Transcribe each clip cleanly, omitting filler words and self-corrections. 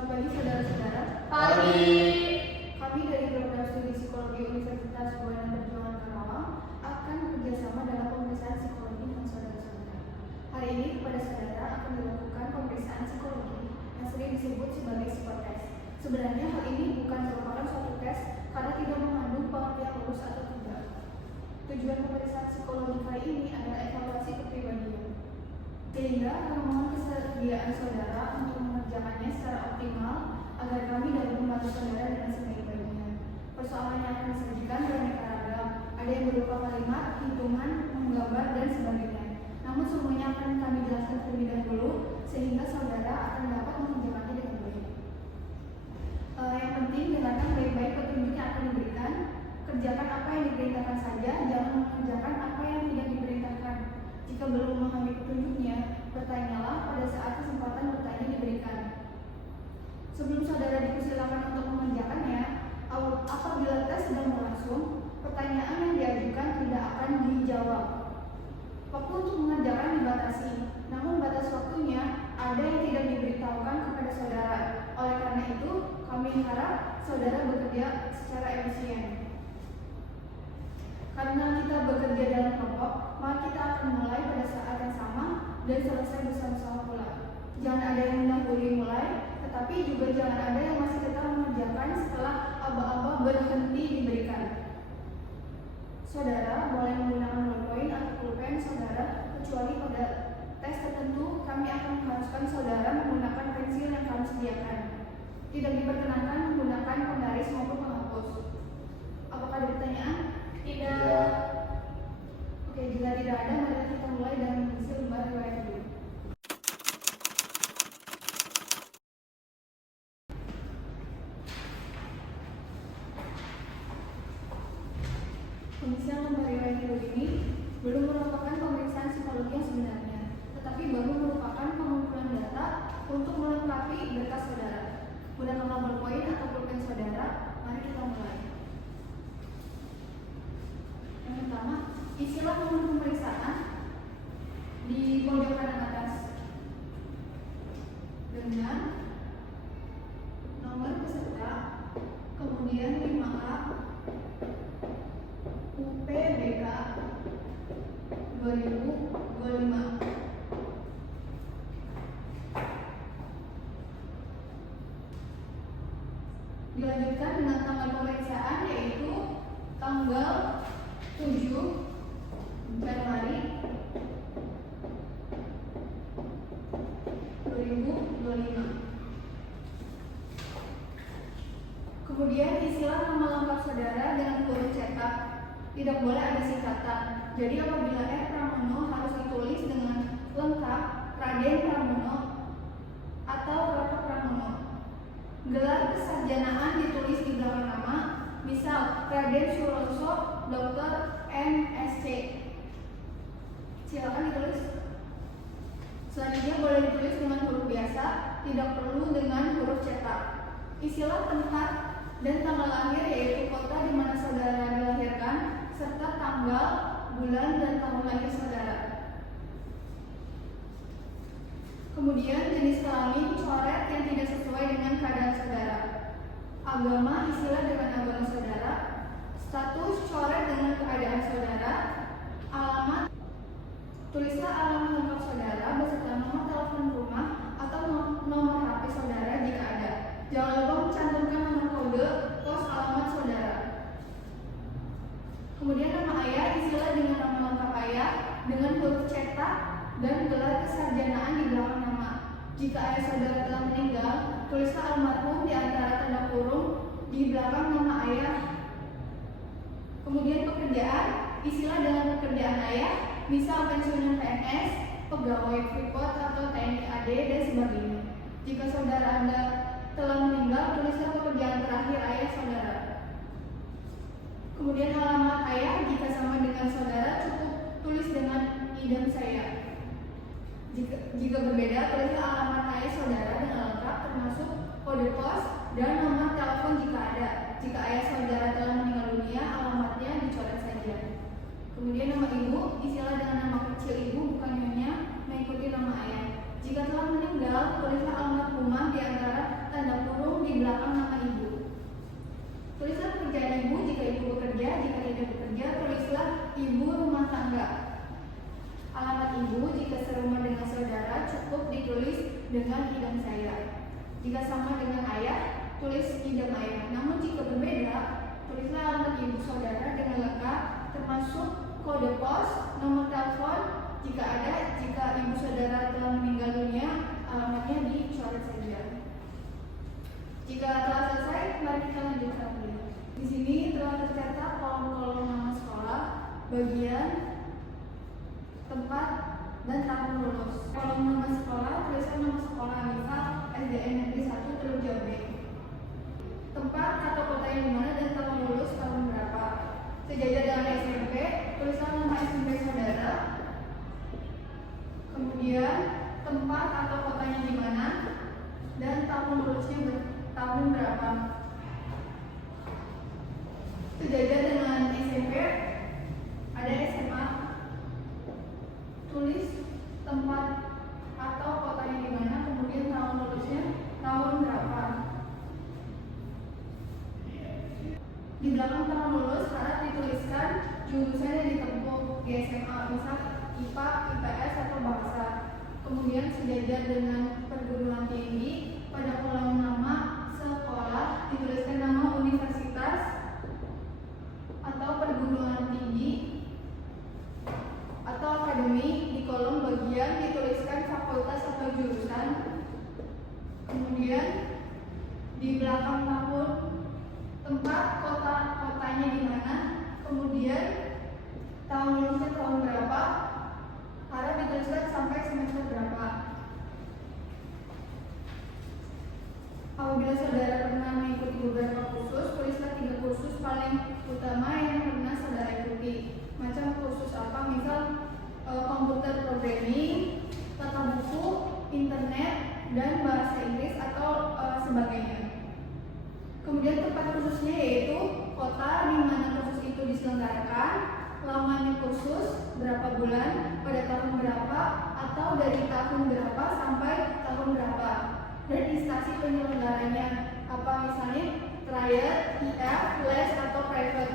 Selamat pagi saudara-saudara. Pagi. Kami dari Program Studi Psikologi Universitas Buana Perjuangan Karawang akan bekerjasama dalam pemeriksaan psikologi dengan saudara-saudara. Hari ini kepada saudara akan dilakukan pemeriksaan psikologi yang sering disebut sebagai psikotest. Sebenarnya hal ini bukan merupakan suatu tes karena tidak mengandung pengertian lulus atau tidak. Tujuan pemeriksaan psikologi kali ini adalah evaluasi kepribadian, sehingga memohon kesediaan saudara untuk mengerjakannya secara optimal agar kami dapat membantu saudara dengan sebaik-baiknya. Persoalan yang akan disajikan beraneka ragam, ada yang berupa kalimat, hitungan, menggambar, dan sebagainya. Namun semuanya akan kami jelaskan terlebih dahulu sehingga saudara akan dapat mengerjakannya dengan baik. Yang penting dengarkan baik-baik petunjuk yang akan diberikan. Kerjakan apa yang diperintahkan saja, jangan mengerjakan apa yang tidak diperintahkan. Jika belum memahami petunjuknya, bertanyalah pada saat kesempatan bertanya diberikan. Sebelum saudara dipersilakan untuk mengerjakannya, apabila tes sedang berlangsung, pertanyaan yang diajukan tidak akan dijawab. Waktu untuk mengerjakan dibatasi, namun batas waktunya ada yang tidak diberitahukan kepada saudara. Oleh karena itu, kami harap saudara bekerja secara efisien. Karena kita bekerja dalam kelompok, maka kita akan mulai pada saat yang sama dan selesai bersama-sama pula. Jangan ada yang mendahului mulai, tetapi juga jangan ada yang masih tetap mengerjakan setelah aba-aba berhenti diberikan. Saudara boleh menggunakan ballpoint atau pulpen saudara, kecuali pada tes tertentu kami akan mengharuskan saudara menggunakan pensil yang kami sediakan. Tidak diperkenankan menggunakan penggaris maupun penghapus. Apakah ada pertanyaan? Tidak. Oke, jika tidak ada, mari kita mulai dengan mengisi lembar riwayat hidup. Pengisian lembar riwayat hidup ini belum merupakan pemeriksaan psikologi yang sebenarnya, tetapi baru merupakan pengumpulan data untuk melengkapi berkas saudara. Gunakanlah ballpoint atau pulpen saudara. Mari kita mulai. Yang pertama, isilah nomor pemeriksaan di pojok kanan atas dengan nomor peserta, kemudian 5A UPBK 2025. Dilanjutkan dengan tanggal pemeriksaan, yaitu tanggal 7 Januari 2025. Kemudian isilah nama lengkap saudara dengan huruf cetak. Tidak boleh ada singkatan. Jadi apabila R. Pramono harus ditulis dengan lengkap Raden Pramono atau Raka Pramono. Gelar kesarjanaan ditulis di belakang nama, misal Raden Suroso Dr. M.Sc. Silakan ditulis. Selanjutnya boleh ditulis dengan huruf biasa, tidak perlu dengan huruf cetak. Isilah tempat dan tanggal lahir, yaitu kota di mana saudara dilahirkan, serta tanggal, bulan, dan tahun lahir saudara. Kemudian jenis kelamin coret yang tidak sesuai dengan keadaan saudara. Agama isilah dengan agama saudara. Status coret dengan keadaan saudara. Alamat, tulislah alamat lengkap saudara beserta nomor telepon rumah atau nomor HP saudara jika ada. Jangan lupa mencantumkan nomor kode pos alamat saudara. Kemudian nama ayah isilah dengan nama lengkap ayah dengan huruf cetak dan gelar kesarjanaan di belakang nama. Jika ayah saudara telah meninggal, tulislah almarhum di antara tanda kurung di belakang nama ayah. Kemudian pekerjaan, isilah dengan pekerjaan ayah, misal pensiunan PNS, pegawai Freeport atau TNI AD, dan sebagainya. Jika saudara Anda telah meninggal, tulislah pekerjaan terakhir ayah saudara. Kemudian alamat ayah, jika sama dengan saudara, cukup tulis dengan idam saya. Jika berbeda, tulislah alamat ayah saudara dengan lengkap termasuk kode pos dan nomor telepon jika ada. Jika ayah saudara telah meninggal dunia, alamatnya dicoret saja. Kemudian nama ibu, isilah dengan nama kecil ibu, bukan nyonya, mengikuti nama ayah. Jika telah meninggal, tulislah almarhumah di antara tanda dengan saya. Jika sama dengan ayah, tulis idam ayah. Namun jika berbeda, tulislah alamat ibu saudara dengan lengkap, termasuk kode pos, nomor telepon jika ada. Jika ibu saudara telah meninggal dunia, alamatnya dicoret saja. Jika telah selesai, mari kita lanjutkan dulu. Di sini telah tercatat kolom-kolom nama sekolah, bagian, tempat, dan tahun lulus. Kolom nama sekolah, tulisan nama sekolah, misal SDN Negeri 1 Teluk Jambe. Tempat atau kota yang dimana dan tahun lulus tahun berapa. Sejajar dengan SMP, tulisan nama SMP saudara. Kemudian tempat atau kotanya di mana dan tahun lulusnya tahun berapa. Sejajar dengan SMP, ada SMA, tulis tempat atau kotanya di mana, kemudian tahun lulusnya tahun berapa. Di belakang tahun lulus harap dituliskan jurusan yang ditempuh di SMA, misal IPA, IPS atau bahasa. Kemudian sejajar dengan perguruan tinggi, pada kolom nama sekolah dituliskan nama universitas atau perguruan tinggi atau akademi. Di kolom bagian dituliskan fakultas atau jurusan. Kemudian di belakang tahun, tempat, kotanya di mana, kemudian tahun lulusnya tahun berapa, harap dituliskan sampai semester berapa. Apabila saudara pernah mengikuti beberapa kursus, tulislah 3 kursus paling utama yang pernah saudara ikuti. Macam kursus apa, misal komputer programming, tata buku, internet, dan bahasa Inggris atau sebagainya. Kemudian tempat kursusnya yaitu kota di mana kursus itu diselenggarakan, lamanya kursus, berapa bulan, pada tahun berapa, atau dari tahun berapa sampai tahun berapa, dan instansi penyelenggaranya apa, misalnya triad, IF, les, atau private.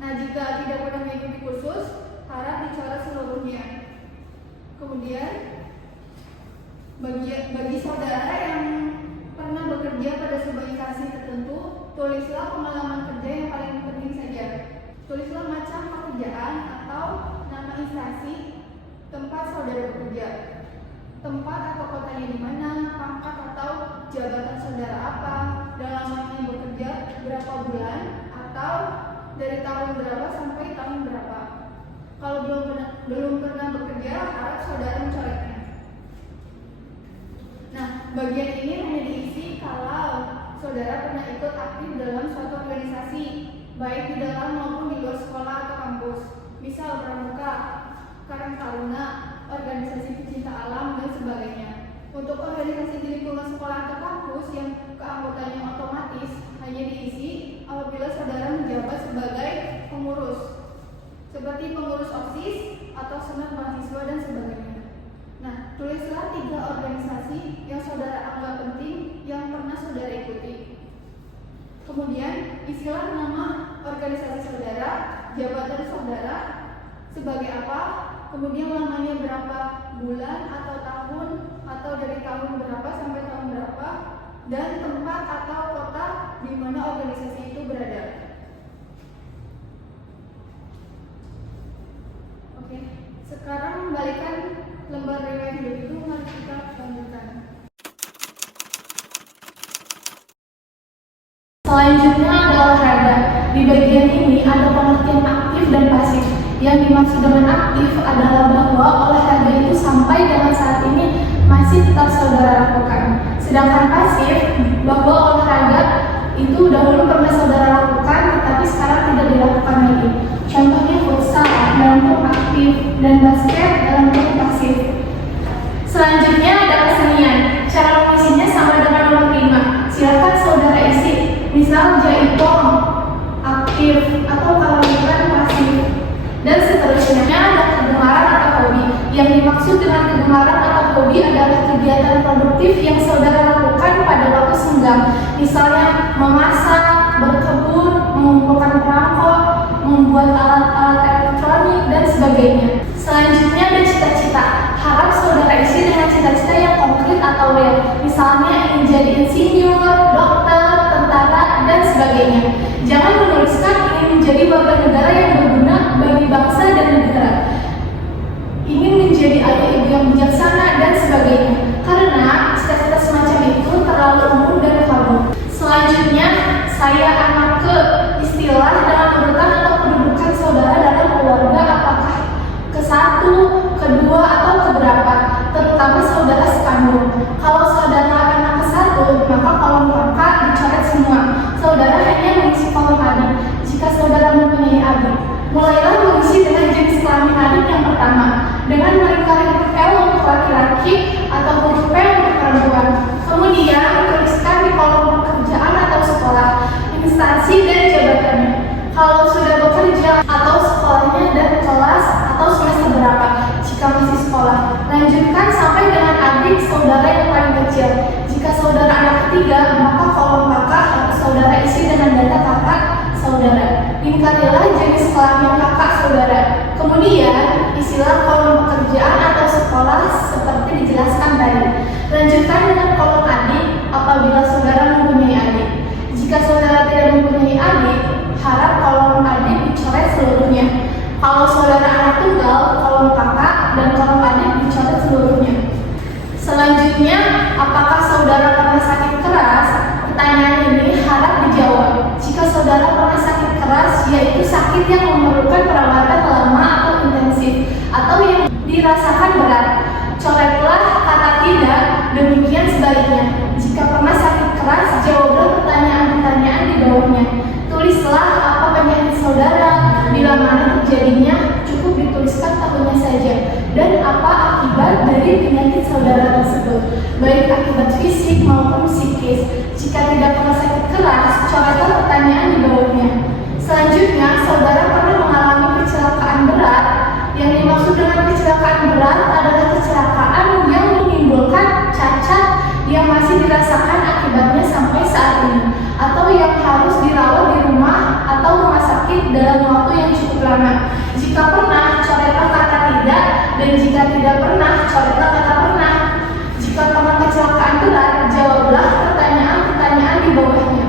Nah, jika tidak pernah mengikuti kursus, harap dicoret seluruhnya. Kemudian bagi saudara yang pernah bekerja pada sebuah instansi tertentu, tulislah pengalaman kerja yang paling penting saja. Tulislah macam pekerjaan atau nama instansi tempat saudara bekerja, tempat atau kotanya di mana, pangkat atau jabatan saudara apa, dan lamanya bekerja berapa bulan, atau dari tahun berapa sampai tahun berapa. Kalau belum pernah bekerja, harap saudara mencoretnya. Nah, bagian ini hanya diisi kalau saudara pernah ikut aktif dalam suatu organisasi, baik di dalam maupun di luar sekolah atau kampus. Misal pramuka, Karang Taruna, organisasi pecinta alam, dan sebagainya. Untuk organisasi di lingkungan sekolah atau kampus yang keanggotaannya otomatis hanya diisi apabila saudara menjabat sebagai pengurus, seperti pengurus OSIS atau senat mahasiswa dan sebagainya. Nah, tulislah 3 organisasi yang saudara anggap penting yang pernah saudara ikuti. Kemudian isilah nama organisasi saudara, jabatan saudara sebagai apa, kemudian lamanya berapa bulan atau tahun, atau dari tahun berapa sampai tahun berapa, dan tempat atau kota di mana organisasi itu berada. Oke, sekarang kembalikan lembar riwayat hidup itu, mari kita lanjutkan. Selanjutnya adalah olahraga. Di bagian ini ada pengertian aktif dan pasif. Yang dimaksud dengan aktif adalah bahwa olahraga itu sampai dengan saat ini masih tetap saudara lakukan. Sedangkan pasif, bahwa olahraga itu dahulu pernah saudara lakukan tetapi sekarang tidak dilakukan lagi. Contohnya futsal dalam bentuk aktif dan basket dalam bentuk pasif. Selanjutnya ada kesenian. Cara mengisinya sama dengan nomor 5. Silakan saudara isi. Misal jaipong aktif atau kalau bukan pasif. Dan seterusnya ada kegemaran atau hobi. Yang dimaksud dengan kegemaran atau hobi adalah kegiatan produktif yang saudara lakukan pada waktu senggang. Misalnya memasak, berkebun, mengumpulkan perangko, membuat alat-alat elektronik, dan sebagainya. Selanjutnya ada cita-cita. Harap saudara isi dengan cita-cita yang konkret atau real. Misalnya ingin jadi insinyur, dokter, tentara, dan sebagainya. Jangan menuliskan ingin menjadi warga negara yang berguna bagi bangsa dan negara, ingin menjadi ayah ibu yang bijaksana, dan sebagainya. Karena cita-cita semacam itu terlalu umum dan kabur. Selanjutnya, saya akan ke istilah dalam urutan atau kedudukan saudara dalam keluarga, apakah ke-1, kedua, atau keberapa, terutama saudara sekandung. Kalau saudara anak ke-1, maka kolom kakak dicoret semua. Saudara hanya mengisi kolom adik. Jika saudara mempunyai adik, mulailah mengisi dengan jenis kelamin adik yang pertama, dengan melingkari huruf L untuk laki-laki atau huruf P untuk perempuan. Kemudian tuliskan di kolom pekerjaan atau sekolah, instansi, dan jabatannya. Kalau sudah bekerja atau sekolahnya dan kelas atau semester berapa, jika masih sekolah. Lanjutkan sampai dengan adik saudara yang paling kecil. Jika saudara anak ketiga, maka kolom kakak harus saudara isi dengan data kakak saudara. Lingkarilah jenis kelamin kakak saudara. Kemudian isilah kolom pekerjaan atau sekolah seperti dijelaskan tadi. Lanjutkan dengan kolom adik apabila saudara mempunyai adik. Jika saudara tidak mempunyai adik, harap kolom adik dicoret seluruhnya. Kalau saudara anak tunggal, kolom kakak dan kolom adik dicoret seluruhnya. Selanjutnya, apakah saudara pernah sakit keras? Pertanyaan ini harap dijawab. Jika saudara pernah sakit keras, yaitu sakit yang memerlukan perawatan lama atau intensif, atau yang dirasakan berat, coretlah kata tidak, demikian sebaliknya. Jika pernah sakit keras, jawablah pertanyaan-pertanyaan di bawahnya. Tulislah apa penyakit saudara, bila mana terjadinya, cukup dituliskan tahunnya saja, dan apa akibat dari penyakit saudara tersebut, baik akibat fisik maupun psikis. Jika tidak pernah sakit keras, coretlah pertanyaan di bawahnya. Selanjutnya, saudara pernah mengalami kecelakaan berat. Yang dimaksud dengan kecelakaan berat adalah kecelakaan yang menimbulkan cacat yang masih dirasakan akibatnya sampai saat ini, atau yang harus dirawat di rumah atau rumah sakit dalam waktu yang cukup lama. Jika pernah, coretlah kata tidak, dan jika tidak pernah, coretlah kata pernah. Jika pernah kecelakaan berat, jawablah pertanyaan-pertanyaan di bawahnya.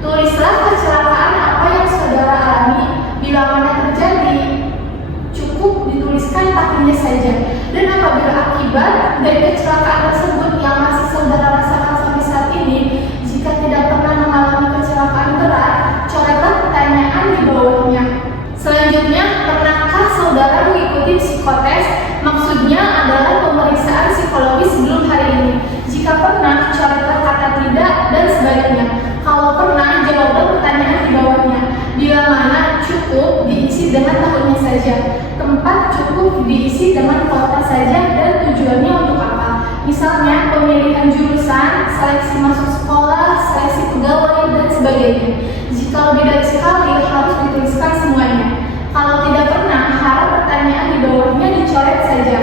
Tulislah kecelakaan apa yang saudara alami, bila mana terjadi, cukup dituliskan tahunnya saja. Dan apabila akibat dari kecelakaan tersebut yang masih saudara rasakan sampai saat ini, jika tidak pernah mengalami kecelakaan berat, coretlah pertanyaan di bawahnya. Selanjutnya, pernahkah saudara mengikuti psikotes? Maksudnya adalah pemeriksaan psikologis sebelum hari ini. Jika pernah, coretlah kata tidak dan sebaliknya. Kalau pernah, jawablah pertanyaan di bawahnya. Bila mana cukup diisi dengan tahunnya saja. Tempat cukup diisi dengan kota saja dan tujuannya untuk apa. Misalnya pemilihan jurusan, seleksi masuk sekolah, seleksi pegawai, dan sebagainya. Jika lebih dari sekali, harus dituliskan semuanya. Kalau tidak pernah, harap pertanyaan di bawahnya dicoret saja.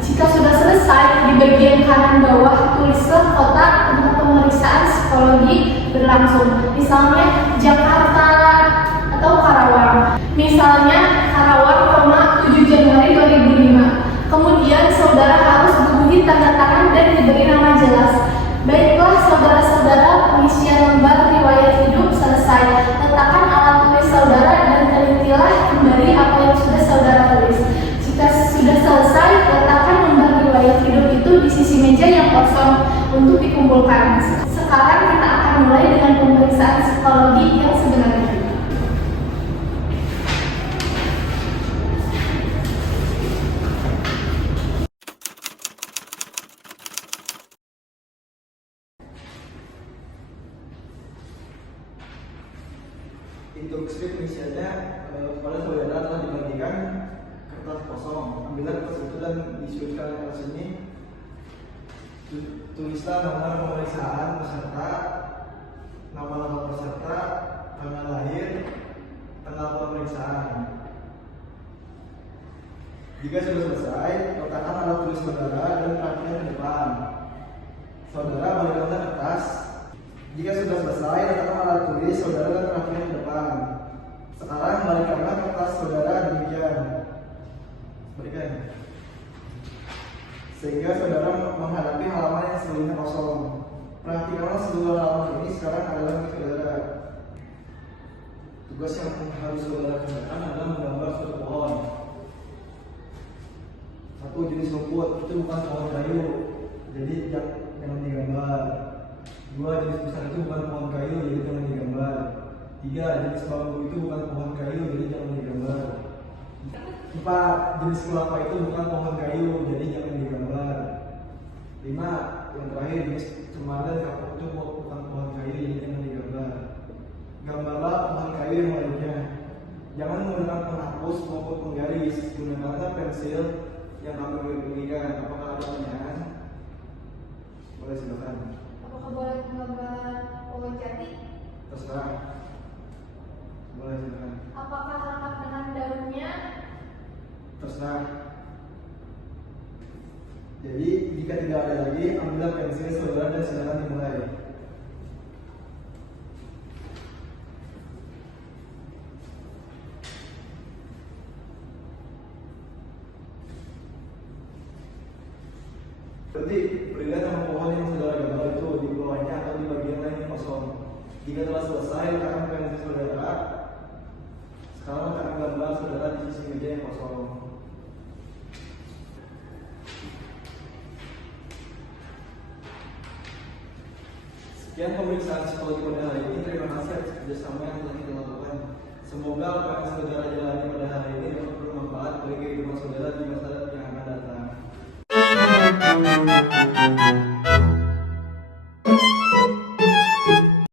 Jika sudah selesai, di bagian kanan bawah tulislah kota tempat pemeriksaan psikologi berlangsung. Misalnya Jakarta atau Karawang. Misalnya Karawang, 7 Januari 2005. Kemudian saudara harus bubuhi tanda tangan dan diberi nama jelas. Baiklah saudara-saudara, pengisian lembar riwayat hidup selesai. Letakkan alat tulis saudara dan telitilah kembali apa yang sudah saudara tulis. Jika sudah selesai, letakkan lembar riwayat hidup itu di sisi meja yang kosong untuk dikumpulkan. Sekarang kita akan mulai dengan pemeriksaan psikologi yang sebenarnya. Untuk skrip pengisiannya, kepada saudara telah dibagikan kertas kosong. Ambillah kertas itu dan disusunkan ke sini. Tulislah nomor pemeriksaan peserta, nama peserta, tanggal lahir, tanggal pemeriksaan. Jika sudah selesai, letakkan alat tulis saudara dan rapikan ke depan. Saudara balikkan kertas. Jika sudah selesai, letakkan alat tulis saudara dan rapikan ke depan. Sekarang balikkanlah kertas saudara demikian. Berikan. sehingga saudara menghadapi halaman yang sebelumnya kosong. Perhatikanlah seluruh halaman ini sekarang adalah milik saudara. Tugas yang harus saudara kerjakan adalah menggambar suatu pohon. Satu, jenis rumput itu bukan pohon kayu, jadi jangan digambar. Dua, jenis besar itu bukan pohon kayu, jadi jangan digambar. Tiga, jenis bambu itu bukan pohon kayu, jadi jangan digambar. Empat, jenis kelapa itu bukan pohon kayu, jadi jangan digambar. Lima, yang terakhir, jenis cemara dan kapuk itu bukan pohon kayu, jadi jangan digambar. Gambarlah pohon kayu yang lainnya. Jangan menggunakan penghapus maupun penggaris, gunakanlah pensil yang kami berikan. Apakah ada pertanyaan? Boleh silakan. Apakah boleh menggambar pohon jati? Terserah. Boleh silakan. Apakah lengkap dengan daunnya? Terserah. Jadi jika tidak ada lagi, ambillah pensil saudara dan silakan dimulai. Berarti berikan nama pohon yang saudara gambar itu di bawahnya atau di bagian lain yang kosong. Jika telah selesai, letakkan pensil saudara. Sekarang letakkan gambar saudara di sisi meja yang kosong. Sekian pemeriksaan psikologi pada hari ini. Terima kasih atas kerjasama yang telah kita lakukan. Semoga apa yang saudara jalani pada hari ini dapat bermanfaat bagi kehidupan saudara di masa yang akan datang.